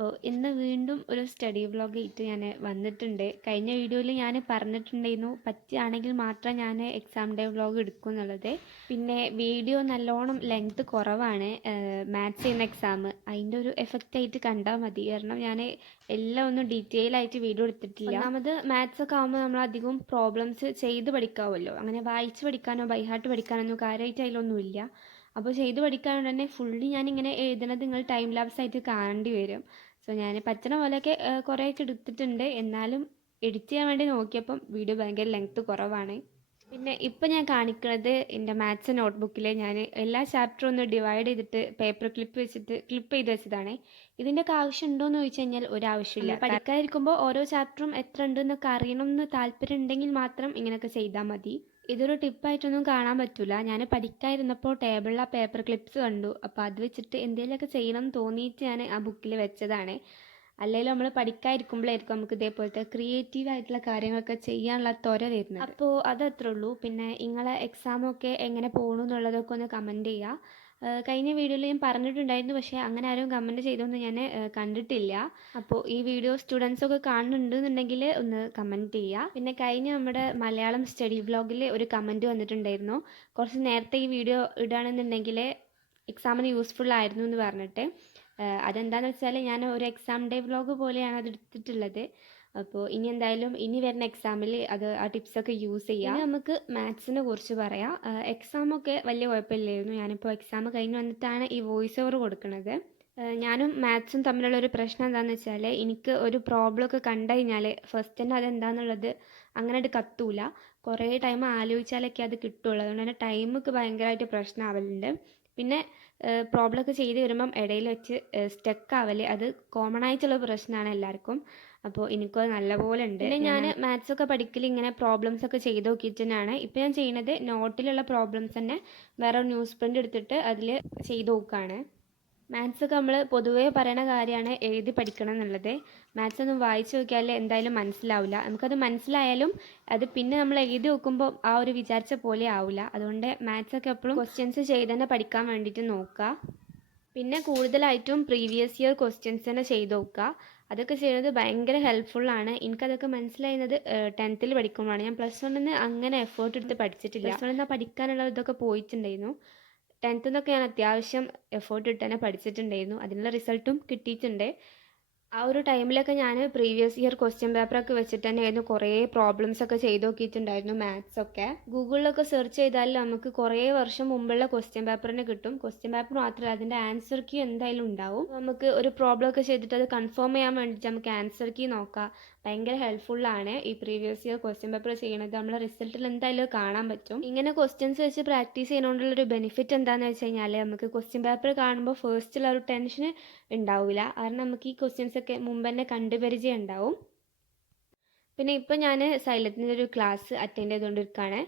അപ്പോൾ ഇന്ന് വീണ്ടും ഒരു സ്റ്റഡി വ്ളോഗ് ആയിട്ട് ഞാൻ വന്നിട്ടുണ്ട്. കഴിഞ്ഞ വീഡിയോയിൽ ഞാൻ പറഞ്ഞിട്ടുണ്ടായിരുന്നു പറ്റുകയാണെങ്കിൽ മാത്രം ഞാൻ എക്സാം ഡേ വ്ളോഗ് എടുക്കും എന്നുള്ളത്. പിന്നെ വീഡിയോ നല്ലോണം ലെങ്ത് കുറവാണ്. മാത്സ് ചെയ്യുന്ന എക്സാം അതിൻ്റെ ഒരു എഫക്റ്റ് ആയിട്ട് കണ്ടാൽ മതി. കാരണം ഞാൻ എല്ലാം ഒന്നും ഡീറ്റെയിൽ ആയിട്ട് വീഡിയോ എടുത്തിട്ടില്ല. ഒന്നാമത് മാത്സ് ഒക്കെ ആകുമ്പോൾ നമ്മൾ അധികം പ്രോബ്ലംസ് ചെയ്ത് പഠിക്കാമല്ലോ. അങ്ങനെ വായിച്ച് പഠിക്കാനോ ബൈഹാർട്ട് പഠിക്കാനോ കാര്യമായിട്ട് അതിലൊന്നുമില്ല. അപ്പോൾ ചെയ്ത് പഠിക്കാണ്ട് തന്നെ ഫുള്ളി ഞാനിങ്ങനെ എഴുതുന്നത് നിങ്ങൾ ടൈം ലാപ്സ് ആയിട്ട് കാണേണ്ടി വരും. സോ ഞാൻ പറ്റുന്ന പോലെയൊക്കെ കുറേയൊക്കെ എടുത്തിട്ടുണ്ട്. എന്നാലും എഡിറ്റ് ചെയ്യാൻ വേണ്ടി നോക്കിയപ്പം വീഡിയോ ഭയങ്കര ലെങ്ത്ത് കുറവാണ്. പിന്നെ ഇപ്പം ഞാൻ കാണിക്കുന്നത് എൻ്റെ മാത്സ് നോട്ട്ബുക്കിൽ ഞാൻ എല്ലാ ചാപ്റ്ററും ഒന്ന് ഡിവൈഡ് ചെയ്തിട്ട് പേപ്പർ ക്ലിപ്പ് വെച്ചിട്ട് ക്ലിപ്പ് ചെയ്ത് വെച്ചതാണ്. ഇതിൻ്റെയൊക്കെ ആവശ്യം ഉണ്ടോയെന്ന് ചോദിച്ചു കഴിഞ്ഞാൽ ഒരാവശ്യമില്ല. പഠിക്കാതിരിക്കുമ്പോൾ ഓരോ ചാപ്റ്ററും എത്ര ഉണ്ടെന്നൊക്കെ അറിയണമെന്ന് താല്പര്യം ഉണ്ടെങ്കിൽ മാത്രം ഇങ്ങനെയൊക്കെ ചെയ്താൽ മതി. ഇതൊരു ടിപ്പായിട്ടൊന്നും കാണാൻ പറ്റില്ല. ഞാൻ പഠിക്കാതിരുന്നപ്പോൾ ടേബിളിൽ ആ പേപ്പർ ക്ലിപ്സ് കണ്ടു. അപ്പോൾ അത് വെച്ചിട്ട് എന്തെങ്കിലുമൊക്കെ ചെയ്യണം എന്ന് തോന്നിയിട്ട് ഞാൻ ആ ബുക്കിൽ വെച്ചതാണ്. അല്ലെങ്കിൽ നമ്മൾ പഠിക്കാതിരിക്കുമ്പോഴായിരിക്കും നമുക്ക് ഇതേപോലത്തെ ക്രിയേറ്റീവായിട്ടുള്ള കാര്യങ്ങളൊക്കെ ചെയ്യാനുള്ള ത്വര വരുന്നത്. അപ്പോൾ അതത്രേ ഉള്ളൂ. പിന്നെ നിങ്ങളെ എക്സാമൊക്കെ എങ്ങനെ പോകണു എന്നുള്ളതൊക്കെ ഒന്ന് കമൻറ്റ് ചെയ്യുക. കഴിഞ്ഞ വീഡിയോയിൽ ഞാൻ പറഞ്ഞിട്ടുണ്ടായിരുന്നു, പക്ഷേ അങ്ങനെ ആരും കമൻറ്റ് ചെയ്തൊന്നും ഞാൻ കണ്ടിട്ടില്ല. അപ്പോൾ ഈ വീഡിയോ സ്റ്റുഡൻസൊക്കെ കാണുന്നുണ്ടെന്നുണ്ടെങ്കിൽ ഒന്ന് കമൻറ്റ് ചെയ്യുക. പിന്നെ കഴിഞ്ഞ നമ്മുടെ മലയാളം സ്റ്റഡി വ്ളോഗിൽ ഒരു കമൻറ്റ് വന്നിട്ടുണ്ടായിരുന്നു, കുറച്ച് നേരത്തെ ഈ വീഡിയോ ഇടുകയാണെന്നുണ്ടെങ്കിൽ എക്സാമിന് യൂസ്ഫുൾ ആയിരുന്നു എന്ന് പറഞ്ഞിട്ട്. അതെന്താണെന്ന് വെച്ചാൽ ഞാൻ ഒരു എക്സാം ഡേ വ്ളോഗ് പോലെയാണ് അത് എടുത്തിട്ടുള്ളത്. അപ്പോൾ ഇനി എന്തായാലും ഇനി വരുന്ന എക്സാമിൽ ആ ടിപ്സൊക്കെ യൂസ് ചെയ്യാം. ഇനി നമുക്ക് മാത്സിനെ കുറിച്ച് പറയാം. എക്സാമൊക്കെ വലിയ കുഴപ്പമില്ലായിരുന്നു. ഞാനിപ്പോൾ എക്സാം കഴിഞ്ഞ് വന്നിട്ടാണ് ഈ വോയിസ് ഓവർ കൊടുക്കുന്നത്. ഞാനും മാത്സും തമ്മിലുള്ളൊരു പ്രശ്നം എന്താണെന്ന് വെച്ചാൽ എനിക്ക് ഒരു പ്രോബ്ലം ഒക്കെ കണ്ടു കഴിഞ്ഞാൽ ഫസ്റ്റ് തന്നെ അതെന്താണെന്നുള്ളത് അങ്ങനെയായിട്ട് കത്തൂല. കുറേ ടൈം ആലോചിച്ചാലൊക്കെ അത് കിട്ടുള്ളൂ. അതുകൊണ്ട് തന്നെ ടൈമൊക്കെ ഭയങ്കരമായിട്ട് പ്രശ്നമാവലുണ്ട്. പിന്നെ പ്രോബ്ലം ഒക്കെ ചെയ്ത് വരുമ്പം ഇടയിൽ വെച്ച് സ്റ്റക്ക് ആവൽ അത് കോമൺ ആയിട്ടുള്ള പ്രശ്നമാണ് എല്ലാവർക്കും. അപ്പോൾ എനിക്കത് നല്ലപോലെ ഉണ്ട്. പിന്നെ ഞാൻ മാത്സ് ഒക്കെ പഠിക്കൽ ഇങ്ങനെ പ്രോബ്ലംസ് ഒക്കെ ചെയ്ത് നോക്കിയിട്ട് തന്നെയാണ് ഇപ്പോൾ ഞാൻ ചെയ്യുന്നത്. നോട്ടിലുള്ള പ്രോബ്ലംസ് തന്നെ വേറെ ന്യൂസ് പ്രിൻ്റ് എടുത്തിട്ട് അതിൽ ചെയ്ത് നോക്കുകയാണ്. മാത്സ് ഒക്കെ നമ്മൾ പൊതുവേ പറയുന്ന കാര്യമാണ് എഴുതി പഠിക്കണം എന്നുള്ളത്. മാത്സ് ഒന്നും വായിച്ച് നോക്കിയാൽ എന്തായാലും മനസ്സിലാവില്ല. നമുക്കത് മനസ്സിലായാലും അത് പിന്നെ നമ്മൾ എഴുതി നോക്കുമ്പോൾ ആ ഒരു വിചാരിച്ച പോലെ ആവില്ല. അതുകൊണ്ട് മാത്സ് ഒക്കെ എപ്പോഴും ക്വസ്റ്റ്യൻസ് ചെയ്ത് തന്നെ പഠിക്കാൻ വേണ്ടിയിട്ട് നോക്കുക. പിന്നെ കൂടുതലായിട്ടും പ്രീവിയസ് ഇയർ ക്വസ്റ്റ്യൻസ് തന്നെ ചെയ്ത് നോക്കുക. അതൊക്കെ ചെയ്യുന്നത് ഭയങ്കര ഹെൽപ്ഫുള്ളാണ്. എനിക്കതൊക്കെ മനസ്സിലായത് 10th പഠിക്കുമ്പോഴാണ്. ഞാൻ +1 അങ്ങനെ എഫേർട്ട് എടുത്ത് പഠിച്ചിട്ടില്ല. +1 പഠിക്കാനുള്ള ഇതൊക്കെ പോയിട്ടുണ്ടായിരുന്നു. 10th ഞാൻ അത്യാവശ്യം എഫേർട്ട് ഇട്ട് തന്നെ പഠിച്ചിട്ടുണ്ടായിരുന്നു. അതിനുള്ള റിസൾട്ടും കിട്ടിയിട്ടുണ്ട്. ആ ഒരു ടൈമിലൊക്കെ ഞാൻ പ്രീവിയസ് ഇയർ ക്വസ്റ്റ്യൻ പേപ്പറൊക്കെ വെച്ചിട്ട് തന്നെയായിരുന്നു കുറേ പ്രോബ്ലംസ് ഒക്കെ ചെയ്ത് നോക്കിയിട്ടുണ്ടായിരുന്നു. മാത്സ് ഒക്കെ ഗൂഗിളിലൊക്കെ സെർച്ച് ചെയ്താൽ നമുക്ക് കുറേ വർഷം മുമ്പുള്ള ക്വസ്റ്റ്യൻ പേപ്പറിന് കിട്ടും. ക്വസ്റ്റ്യൻ പേപ്പർ മാത്രമല്ല അതിൻ്റെ ആൻസർ കീ എന്തായാലും ഉണ്ടാവും. നമുക്ക് ഒരു പ്രോബ്ലം ഒക്കെ ചെയ്തിട്ട് അത് കൺഫേം ചെയ്യാൻ വേണ്ടിയിട്ട് നമുക്ക് ആൻസർ കീ നോക്കാം. ഭയങ്കര ഹെൽപ്ഫുള്ളാണ് ഈ പ്രീവിയസ് ഇയർ ക്വസ്റ്റ്യൻ പേപ്പർ ചെയ്യണത്. നമ്മളെ റിസൾട്ടിൽ എന്തായാലും കാണാൻ പറ്റും. ഇങ്ങനെ ക്വസ്റ്റ്യൻസ് വെച്ച് പ്രാക്ടീസ് ചെയ്യുന്നതുകൊണ്ടുള്ളൊരു ബെനിഫിറ്റ് എന്താണെന്ന് വെച്ച് കഴിഞ്ഞാൽ നമുക്ക് ക്വസ്റ്റ്യൻ പേപ്പർ കാണുമ്പോൾ ഫസ്റ്റുള്ള ഒരു ടെൻഷൻ ഉണ്ടാവില്ല. കാരണം നമുക്ക് ഈ ക്വസ്റ്റ്യൻസ് ഒക്കെ മുമ്പ് തന്നെ കണ്ടുപരിചയം ഉണ്ടാവും. പിന്നെ ഇപ്പം ഞാൻ സൈലത്തിൻ്റെ ഒരു ക്ലാസ് അറ്റൻഡ് ചെയ്തുകൊണ്ടിരിക്കുകയാണ്.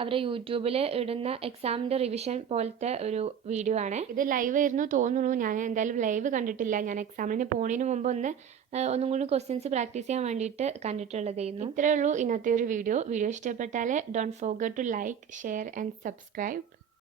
അവർ യൂട്യൂബിൽ ഇടുന്ന എക്സാമിൻ്റെ റിവിഷൻ പോലത്തെ ഒരു വീഡിയോ ആണ്. ഇത് ലൈവ് ആയിരുന്നു തോന്നുന്നു. ഞാൻ എന്തായാലും ലൈവ് കണ്ടിട്ടില്ല. ഞാൻ എക്സാമിന് പോകുന്നതിന് മുമ്പ് ഒന്നും കൂടി ക്വസ്റ്റ്യൻസ് പ്രാക്ടീസ് ചെയ്യാൻ വേണ്ടിയിട്ട് കണ്ടിട്ടുള്ളതായിരുന്നു. ഇത്രയേ ഉള്ളൂ ഇന്നത്തെ ഒരു വീഡിയോ. ഇഷ്ടപ്പെട്ടാൽ don't forget to like, share and subscribe.